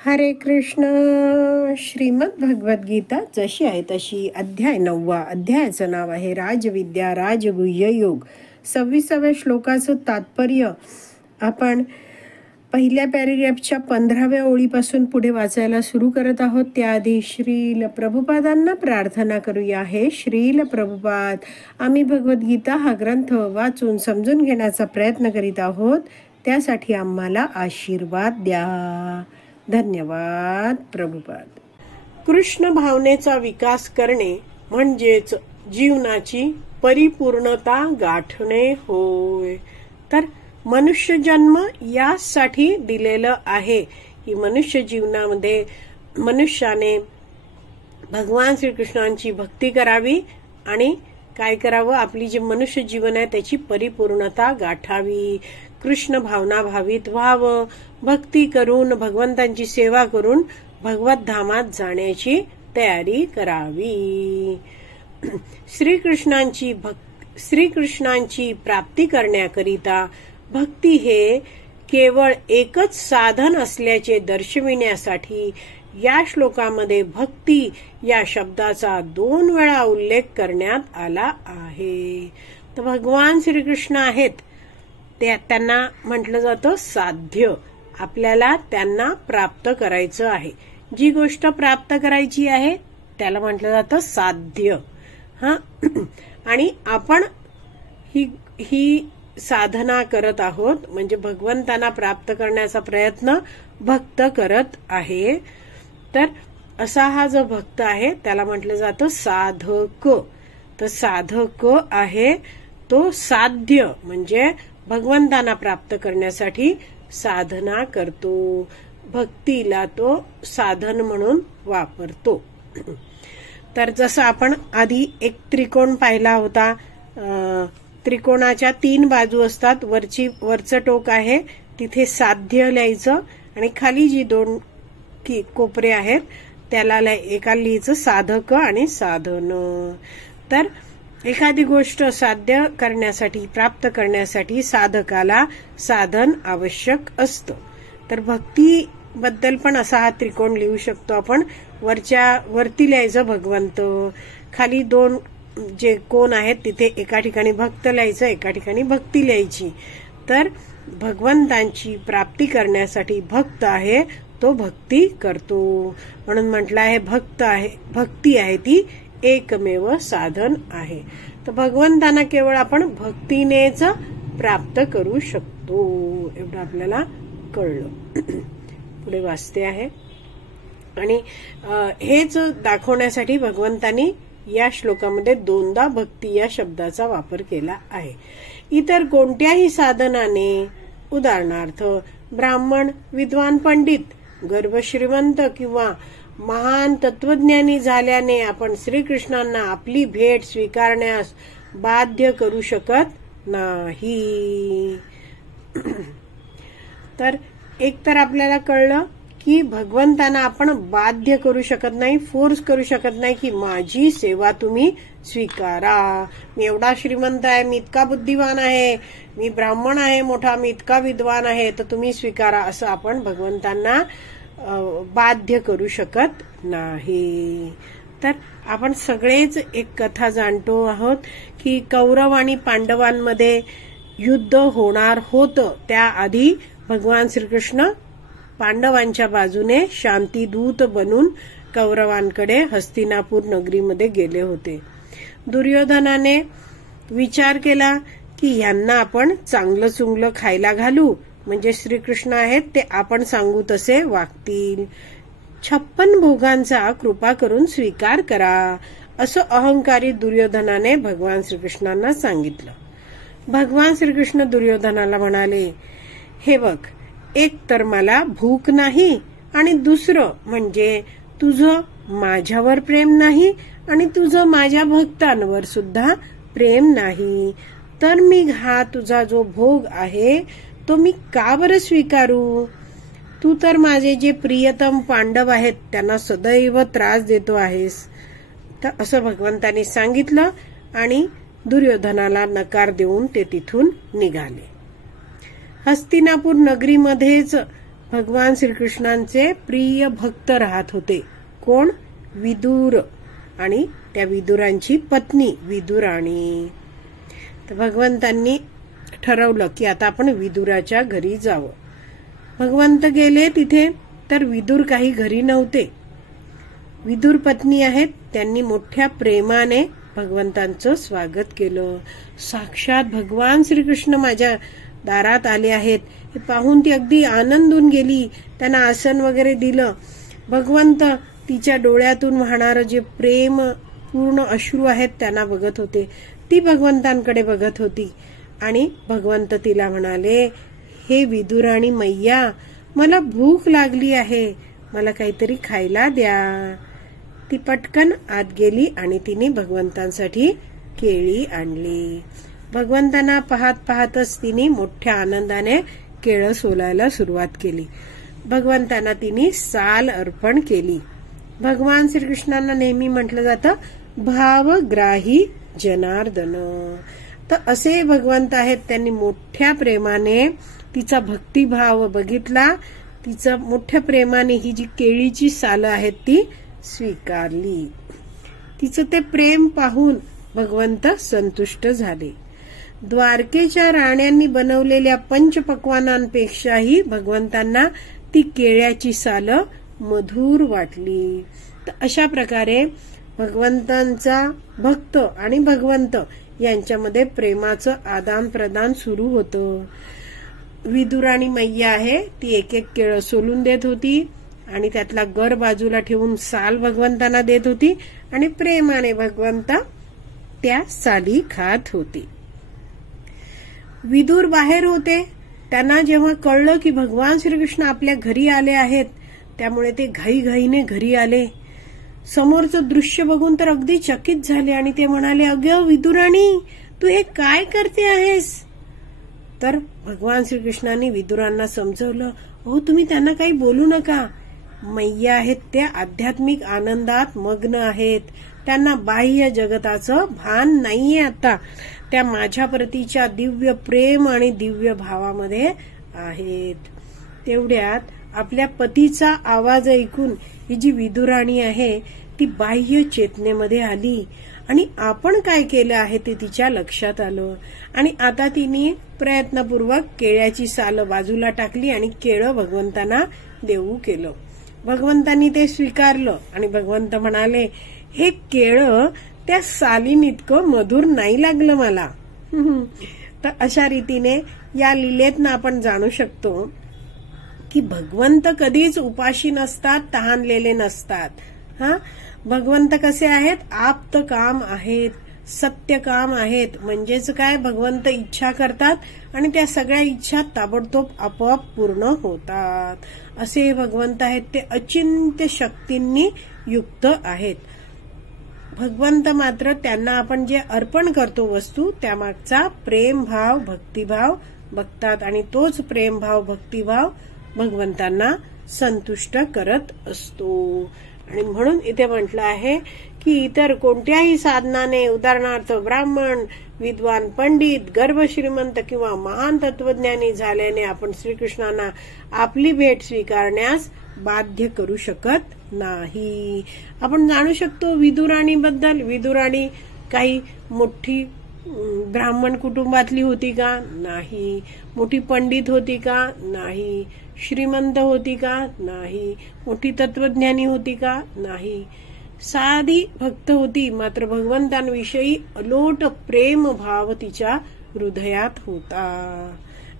हरे कृष्ण. श्रीमद भगवद गीता जशी आहे तशी, अध्याय 9. अध्यायाचं नाव आहे राजविद्या राजगुह्य योग. 26व्या श्लोकाचं तात्पर्य आपण पहिल्या पॅरेग्राफच्या 15व्या ओळीपासून पुढे वाचायला सुरू करत आहोत. त्याआधी श्रील प्रभुपादांना प्रार्थना करूया. हे श्रील प्रभुपाद, आम्ही भगवद्गीता हा ग्रंथ वाचून समजून घेण्याचा प्रयत्न करीत आहोत, त्यासाठी आम्हाला आशीर्वाद द्या. धन्यवाद प्रभुपाद. कृष्ण भावनेचा विकास करणे म्हणजेच जीवनाची परिपूर्णता गाठणे होय. तर मनुष्य जन्म यासाठी दिलेलं आहे की मनुष्य जीवनामध्ये मनुष्याने भगवान श्रीकृष्णांची भक्ती करावी आणि काय करावं, आपली जे मनुष्य जीवन आहे त्याची परिपूर्णता गाठावी, कृष्ण भावना भावित व्हावं, भक्ती करून भगवंतांची सेवा करून भगवत धामात जाण्याची तयारी करावी. श्रीकृष्णांची प्राप्ती करण्याकरिता भक्ती हे केवळ एकच साधन असल्याचे दर्शविण्यासाठी या श्लोकामध्ये भक्ती या शब्दाचा 2 वेळा उल्लेख करण्यात आला आहे. तर भगवान श्रीकृष्ण आहेत, त्यांना म्हटलं जातं साध्य. आपल्याला त्यांना प्राप्त करायचं आहे. जी गोष्ट प्राप्त करायची आहे त्याला म्हटलं जातं साध्य. आणि आपण ही साधना करत आहोत, म्हणजे भगवंतांना प्राप्त करण्याचा प्रयत्न भक्त करत आहे. तर असा हा जो भक्त आहे त्याला म्हटलं जातं साधक. तर साधक आहे तो साध्य, म्हणजे भगवंतांना प्राप्त करण्यासाठी साधना करतो, भक्तीला तो साधन म्हणून वापरतो. तर जसं आपण आधी एक त्रिकोण पाहिला होता, त्रिकोणाच्या 3 बाजू असतात. वरचं टोक आहे तिथे साध्य लिहायचं आणि खाली जी 2 कोपरे आहेत त्याला एका लिहायचं साधक आणि साधन. तर एखादी गोष्ट साध्य करण्यासाठी, प्राप्त करण्यासाठी साधकाला साधन आवश्यक असतं. तर भक्ती बद्दल पण असा हा त्रिकोण लिहू शकतो आपण. वरती लिहायचं भगवंत, खाली 2 जे कोण आहेत तिथे एका ठिकाणी भक्त लिहायचं, एका ठिकाणी भक्ती लिहायची. तर भगवंतांची प्राप्ती करण्यासाठी भक्त आहे तो भक्ती करतो, म्हणून म्हटलं आहे भक्ती आहे ती एकमेव साधन आहे. तर भगवंतांना केवळ आपण भक्तीनेच प्राप्त करू शकतो, एवढं आपल्याला कळलं. पुढे वाचते आहे. आणि हेच दाखवण्यासाठी भगवंतांनी या श्लोकामध्ये 2दा भक्ती या शब्दाचा वापर केला आहे. इतर कोणत्याही साधनाने, उदाहरणार्थ ब्राह्मण, विद्वान, पंडित, गर्भ श्रीमंत किंवा महान तत्वज्ञानी झाल्याने आपण श्रीकृष्णांना आपली भेट स्वीकारण्यास बाध्य करू शकत नाही. तर एकतर आपल्याला कळलं की भगवंतांना आपण बाध्य करू शकत नाही, फोर्स करू शकत नाही की माझी सेवा तुम्ही स्वीकारा. मी एवढा श्रीमंत आहे, मी इतका बुद्धिवान आहे, मी ब्राह्मण आहे मोठा, मी इतका विद्वान आहे, तर तुम्ही स्वीकारा, असं आपण भगवंतांना बाध्य करू शकत नाही. तर आपण सगळेच एक कथा जाणतो आहोत की कौरव आणि पांडवांमध्ये युद्ध होणार होतं. त्याआधी भगवान श्रीकृष्ण पांडवांच्या बाजूने शांतीदूत बनून कौरवांकडे हस्तिनापूर नगरीमध्ये गेले होते. दुर्योधनाने विचार केला की यांना आपण चांगलं चुंगलं खायला घालू, म्हणजे श्रीकृष्ण आहेत ते आपण सांगू तसे वागतील. 56 भोगांचा कृपा करून स्वीकार करा, असं अहंकारी दुर्योधनाने भगवान श्रीकृष्णांना सांगितलं. भगवान श्रीकृष्ण दुर्योधनाला म्हणाले, हे बघ, एक तर मला भूक नाही आणि दुसरं म्हणजे तुझं माझ्यावर प्रेम नाही आणि तुझं माझ्या भक्तांवर सुद्धा प्रेम नाही. तर मी हा तुझा जो भोग आहे तो मी का बरं स्वीकारू? तू तर माझे जे प्रियतम पांडव आहेत त्यांना सदैव त्रास देतो आहेस. तर असं भगवंतांनी सांगितलं आणि दुर्योधनाला नकार देऊन ते तिथून निघाले. हस्तिनापूर नगरीमध्येच भगवान श्रीकृष्णांचे प्रिय भक्त राहत होते. कोण? विदुर आणि त्या विदुरांची पत्नी विदुराणी. तर भगवंतांनी ठरवलं की आता आपण विदुराच्या घरी जावं. भगवंत गेले तिथे, तर विदुर काही घरी नव्हते. विदुर पत्नी आहेत, त्यांनी मोठ्या प्रेमाने भगवंतांचं स्वागत केलं. साक्षात भगवान श्रीकृष्ण माझ्या दारात आले आहेत हे पाहून ती अगदी आनंदून गेली. त्यांना आसन वगैरे दिलं. भगवंत तिच्या डोळ्यातून वाहणारं जे प्रेम पूर्ण अश्रू आहेत त्यांना बघत होते. ती भगवंतांकडे बघत होती आणि भगवंत तिला म्हणाले, हे विदुराणी मैया, मला भूक लागली आहे, मला काहीतरी खायला द्या. ती पटकन आत गेली आणि तिने भगवंतांसाठी केळी आणली. भगवंतांना पाहत पाहतच तिने मोठ्या आनंदाने केळं सोलायला सुरुवात केली. भगवंतांना तिने साल अर्पण केली. भगवान श्रीकृष्णांना नेहमी म्हटलं जातं भावग्राही जनार्दन. तर असे भगवंत आहेत, त्यांनी मोठ्या प्रेमाने तिचा भक्तिभाव बघितला. तिचं मोठ्या प्रेमाने ही जी केळीची सालं आहेत ती स्वीकारली. तिचं ते प्रेम पाहून भगवंत संतुष्ट झाले. द्वारकेच्या राण्यांनी बनवलेल्या पंचपक्वानांपेक्षाही भगवंतांना ती केळ्याची सालं मधुर वाटली. तर अशा प्रकारे भगवंतांचा भक्त आणि भगवंत यांच्यामध्ये प्रेमाचं आदान प्रदान सुरू होतं. विदुराणी मैया आहे, ती एक एक केळं सोलून देत होती आणि त्यातला गर बाजूला ठेवून साल भगवंतांना देत होती आणि प्रेमाने भगवंत त्या साली खात होते. विदुर बाहेर होते. त्यांना जेव्हा कळलं की भगवान श्रीकृष्ण आपल्या घरी आले आहेत, त्यामुळे ते घाईघाईने घरी आले. समोरचं दृश्य बघून तर अगदी चकित झाले आणि ते म्हणाले, अगं विदुराणी, तू हे काय करते आहेस? तर भगवान श्रीकृष्णांनी विदुरांना समजवलं, हो तुम्ही त्यांना काही बोलू नका. मैया आहेत त्या आध्यात्मिक आनंदात मग्न आहेत. त्यांना बाह्य जगताचं भान नाहीये आता. त्या माझ्या प्रतीच्या दिव्य प्रेम आणि दिव्य भावामध्ये आहेत. तेवढ्यात आपल्या पतीचा आवाज ऐकून ही जी विदुराणी आहे ती बाह्य चेतनेमध्ये आली आणि आपण काय केलं आहे ते तिच्या लक्षात आलं आणि आता तिने प्रयत्नपूर्वक केळ्याची सालं बाजूला टाकली आणि केळं भगवंतांना देऊ केलं. भगवंतांनी ते स्वीकारलं आणि भगवंत म्हणाले, हे केळं त्या सालीनितकं मधुर नाही लागलं मला. तर अशा रीतीने या लीलेतनं आपण जाणू शकतो की भगवंत कधीच उपाशी नसतात, तहानलेले नसतात. भगवंत कसे आहेत? आप्त काम आहेत, सत्य काम आहेत. म्हणजेच काय, भगवंत इच्छा करतात आणि त्या सगळ्या इच्छा ताबडतोब आपोआप पूर्ण होतात. असे भगवंत आहेत, ते अचिंत्य शक्तींनी युक्त आहेत. भगवंत मात्र त्यांना आपण जे अर्पण करतो वस्तू, त्यामागचा प्रेमभाव, भक्तिभाव बघतात आणि तोच प्रेमभाव, भक्तिभाव भगवंतांना संतुष्ट करत असतो. आणि म्हणून इथे म्हटलं आहे की इतर कोणत्याही साधनाने, उदाहरणार्थ ब्राह्मण, विद्वान, पंडित, गर्भश्रीमंत किंवा महान तत्वज्ञानी झाल्याने आपण श्रीकृष्णांना आपली भेट स्वीकारण्यास बाध्य करू शकत नाही. आपण जाणू शकतो विदुराणीबद्दल. विदुराणी काही मोठी ब्राह्मण कुटुंबातली होती का? नाही. मोठी पंडित होती का? नाही. श्रीमंत होती का? नाही. मोठी तत्वज्ञानी होती का? नाही. साधी भक्त होती, मात्र भगवंतांविषयी अलोट प्रेम भाव तिच्या हृदयात होता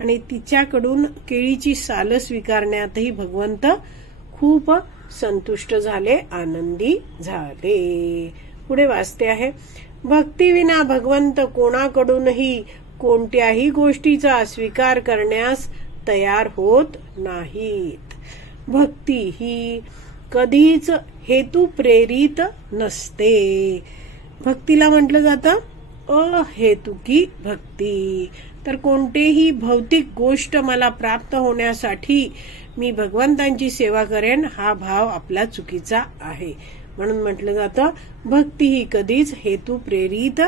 आणि तिच्याकडून केळीची सालं स्वीकारण्यातही भगवंत खूप संतुष्ट झाले, आनंदी झाले. पुढे वाचते आहे, भक्तीविना भगवंत कोणाकडूनही कोणत्याही गोष्टीचा स्वीकार करण्यास तयार होत नाहीत. भक्ती ही कधीच हेतू प्रेरित नसते. भक्तीला म्हटलं जातं अहेतुकी भक्ती. तर कोणतेही भौतिक गोष्ट मला प्राप्त होण्यासाठी मी भगवंतांची सेवा करेन, हा भाव आपला चुकीचा आहे. म्हणून म्हटलं जातं भक्ती ही कधीच हेतू प्रेरित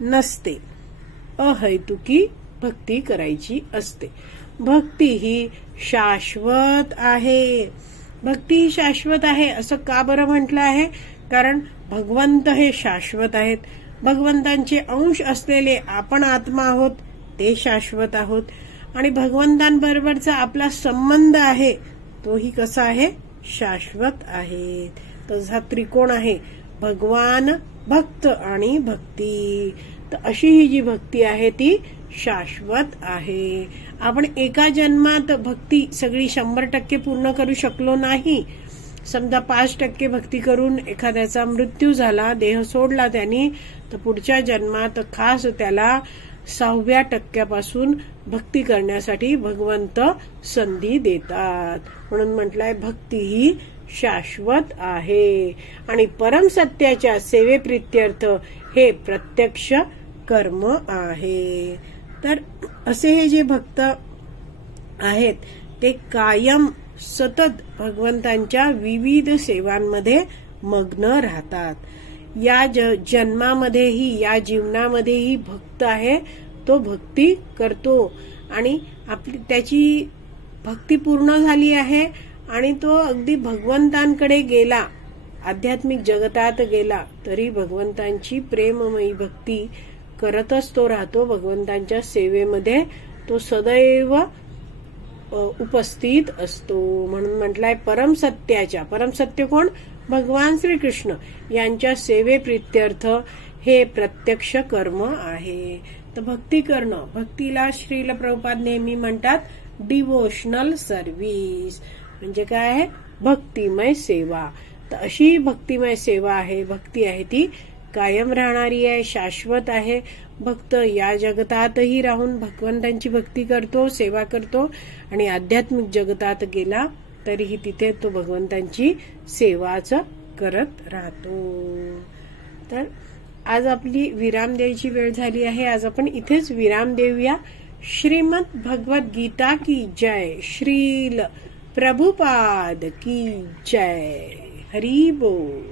नसते, अहेतुकी भक्ती करायची असते. भक्ती ही शाश्वत आहे. भक्ती ही शाश्वत आहे असं का बरं म्हटलं आहे? कारण भगवंत हे शाश्वत आहेत. भगवंतांचे अंश असलेले आपण आत्मा आहोत, ते शाश्वत आहोत. आणि भगवंतांबरोबरचा आपला संबंध आहे तोही कसा आहे? शाश्वत आहे. तसा त्रिकोण आहे, भगवान, भक्त आणि भक्ती. तर अशी ही जी भक्ती आहे ती शाश्वत आहे. आपण एका जन्मात भक्ती सगळी 100% पूर्ण करू शकलो नाही. समजा 5% भक्ती करून एखाद्याचा मृत्यू झाला, देह सोडला त्यांनी, तर पुढच्या जन्मात खास त्याला 6व्या% भक्ती करण्यासाठी भगवंत संधी देतात. म्हणून म्हटलंय भक्ती ही शाश्वत आहे. आणि परमसत्याच्या सेवेप्रित्यर्थ हे प्रत्यक्ष कर्म आहे. तर असे हे जे भक्त आहेत ते कायम सतत भगवंतांच्या विविध सेवांमध्ये मग्न राहतात. या जन्मामध्येही, या जीवनामध्येही भक्त आहे, तो भक्ती करतो आणि आपली त्याची भक्ती पूर्ण झाली आहे आणि तो अगदी भगवंतांकडे गेला, आध्यात्मिक जगतात गेला, तरी भगवंतांची प्रेममयी भक्ती करतच तो राहतो. भगवंतांच्या सेवेमध्ये तो सदैव उपस्थित असतो. म्हणून म्हटलंय परमसत्याच्या, परमसत्य कोण? भगवान श्रीकृष्ण यांच्या सेवेप्रित्यर्थ हे प्रत्यक्ष कर्म आहे. तर भक्ती करणं, भक्तीला श्रील प्रभुपाद नेहमी म्हणतात डिवोशनल सर्व्हिस. म्हणजे काय आहे? भक्तिमय सेवा. तर अशी भक्तिमय सेवा आहे, भक्ती आहे ती कायम राहणारी आहे, शाश्वत आहे. भक्त या जगतातही राहून भगवंतांची भक्ती करतो, सेवा करतो आणि आध्यात्मिक जगतात गेला तरीही तिथे तो भगवंतांची सेवाच करत राहतो. तर आज आपली विराम द्यायची वेळ झाली आहे. आज आपण इथेच विराम देऊया. श्रीमद भगवत गीता की जय. श्रील प्रभुपाद की जय. हरी बोल.